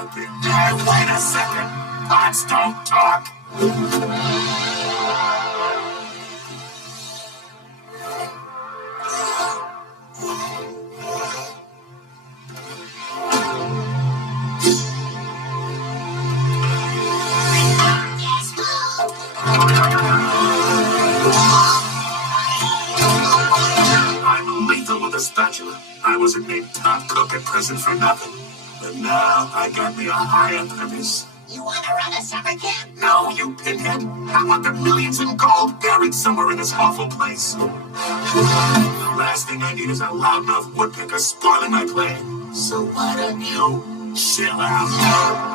happy. Hey, wait a second. Pots don't talk. I'm lethal with a spatula. I wasn't named top cook at present for nothing. But now I got me a higher purpose. You want to run a summer camp? No, you pinhead. I want the millions in gold buried somewhere in this awful place. The last thing I need is a loudmouth woodpecker spoiling my play. So why don't you chill out?